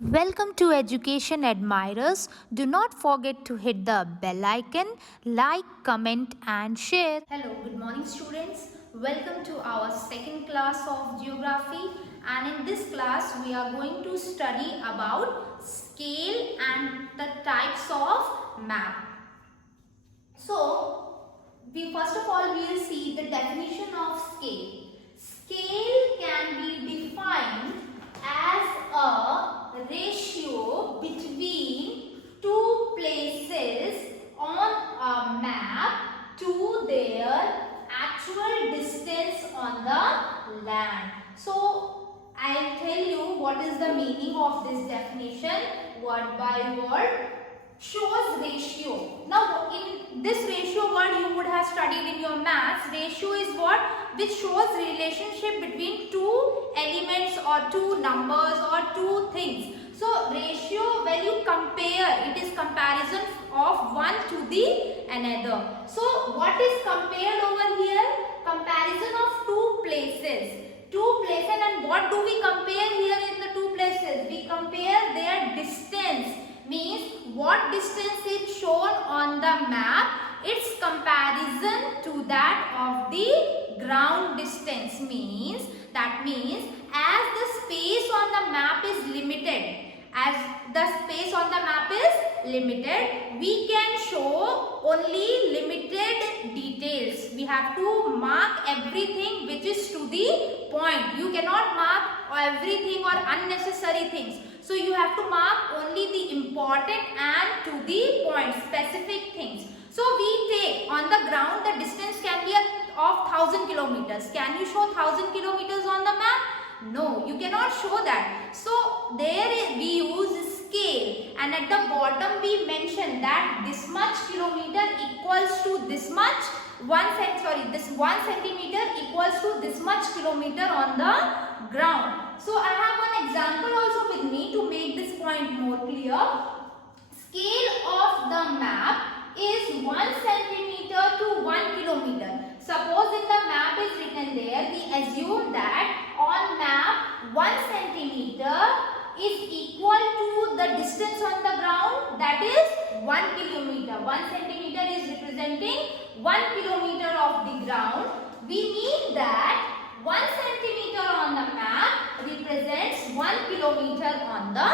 Welcome to Education Admirers. Do not forget to hit the bell icon, like, comment and share. Hello, good morning students. Welcome to our second class of geography, and in this class we are going to study about scale and the types of map. So, we first of all will see the definition of scale. Scale can be defined as a ratio between two places on a map to their actual distance on the land. So, I'll tell you what is the meaning of this definition word by word. Shows ratio. Now in this ratio word you would have studied in your maths. Ratio is what? Which shows relationship between two elements or two numbers or two things. So ratio, when you compare, it is comparison of one to the another. So what is compared over here? Comparison of two places. Two places, and what do we compare here in the two places? We compare their distance. Means what distance is shown on the map, its comparison to that of the ground distance. Means as the space on the map is limited, we can show only limited details. We have to mark everything which is to the point. You cannot mark everything or unnecessary things. So you have to mark only the important and to the point, specific things. So we take on the ground, the distance can be of 1000 kilometers. Can you show 1000 kilometers on the map? No, you cannot show that. So there we use scale, and at the bottom we mention that this much kilometer equals to this much, this 1 centimeter equals to this much kilometer on the ground. So I have one example also with me to make this point more clear. Scale of the map is 1 centimeter to 1 kilometer. Suppose in the map is written there, we assume that on map 1 centimeter is equal to the distance on the ground, that is 1 kilometer. 1 centimeter is representing 1 kilometer of the ground. We mean that 1 centimeter on the map represents 1 kilometer on the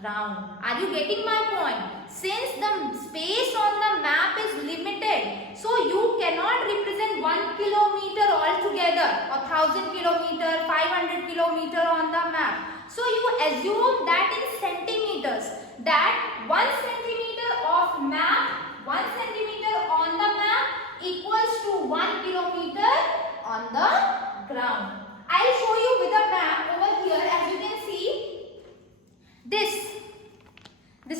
ground. Are you getting my point? Since the space on the map is limited, so you cannot represent 1 kilometer altogether, 1000 kilometer, 500 kilometer on the map. So you assume that in centimeters, that 1 centimeter of map, 1 centimeter on the map equals to 1 kilometer on the ground. I'll show you with a map over here. As you can see, this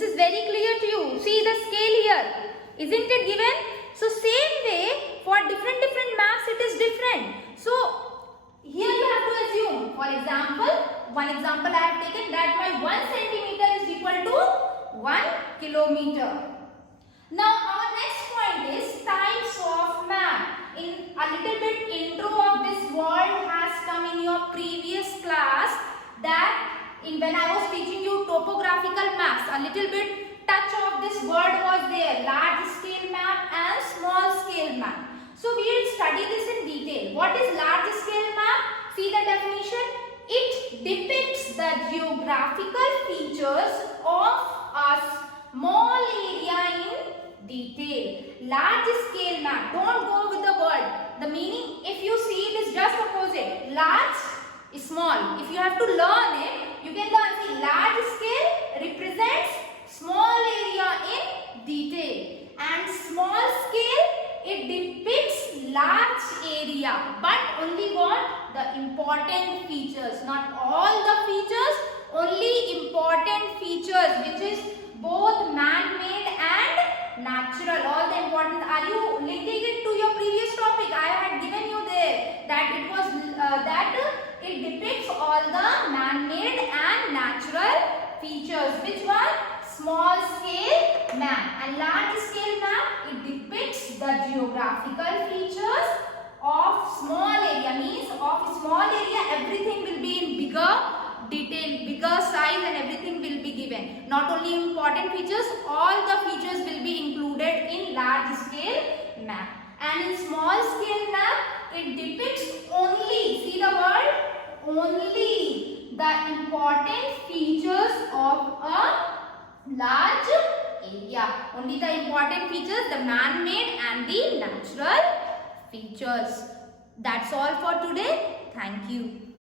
is very clear to you. See the scale here, isn't it given? So same way for different maps it is different. So here you have to assume, for example, one example I have taken, that my 1 centimeter is equal to 1 kilometer. Now our next point is types of map. In a little bit intro of this word has come in your previous class, that when I was teaching you topographical maps, a little bit touch of this word was there, large scale map and small scale map. So we will study this in detail. What is large scale map? See the definition. It depicts the geographical features of a small area in detail. Large scale map. Don't go with the word. The meaning, if you see it, is just opposite. Large is small. If you have to learn it, you can learn. See, large scale represents small area in detail, and small scale, it depicts large area, but only what? The important features. Not all the features, only important features, which is both man-made and natural. All the important. Are you linking it to your previous topic? I had given you there that it was it depicts all the man-made and natural features. Which one? Small scale map. And large scale map, it depicts the geographical features of small area. Means of small area everything will be in bigger detail, bigger size, and everything will Not only important features, all the features will be included in large scale map. And in small scale map, it depicts only, see the word, only the important features of a large area. Only the important features, the man-made and the natural features. That's all for today. Thank you.